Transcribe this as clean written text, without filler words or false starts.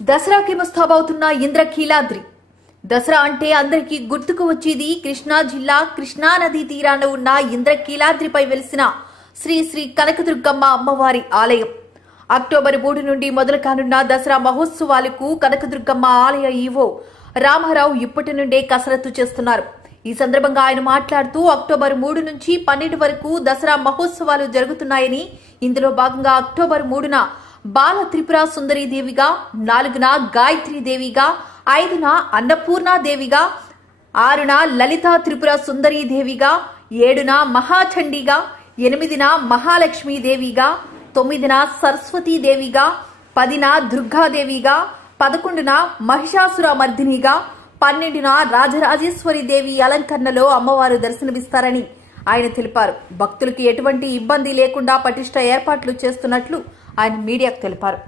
దసరాకి ముస్తాబవుతున్న ఇంద్రకీలాద్రి. దసరా అంటే అందరికీ గుర్తుకు వచ్చేది కృష్ణా జిల్లా కృష్ణా నదీ తీరాన ఉన్న ఇంద్రకీలాద్రిపై వెలిసిన శ్రీ శ్రీ కనకదుర్గమ్మ అమ్మవారి ఆలయం. అక్టోబర్ 3 నుండి మొదలు కానున్న దసరా మహోత్సవాలకు కనకదుర్గమ్మ ఆలయ ఈవో రామారావు ఇప్పటి నుండే కసరత్తు చేస్తున్నారు. ఈ సందర్భంగా ఆయన మాట్లాడుతూ అక్టోబర్ 3 నుంచి 12 వరకు దసరా మహోత్సవాలు జరుగుతున్నాయని, ఇందులో భాగంగా అక్టోబర్ 3న బాల త్రిపుర సుందరీ దేవిగా, 4న గాయత్రీ దేవిగా, 5న అన్నపూర్ణ దేవిగా, 6న లలితా త్రిపుర సుందరీ దేవిగా, 7న మహాచండీగా, 8న మహాలక్ష్మీ దేవిగా, 9న సరస్వతీ దేవిగా, 10న దుర్గాదేవిగా, 11న మహిషాసుర మర్దినిగా, 12న రాజరాజేశ్వరి దేవి అలంకరణలో అమ్మవారు దర్శనమిస్తారని ఆయన తెలిపారు. భక్తులకు ఎటువంటి ఇబ్బంది లేకుండా పటిష్ట ఏర్పాట్లు చేస్తున్నట్లు ఆయన మీడియాకు తెలిపారు.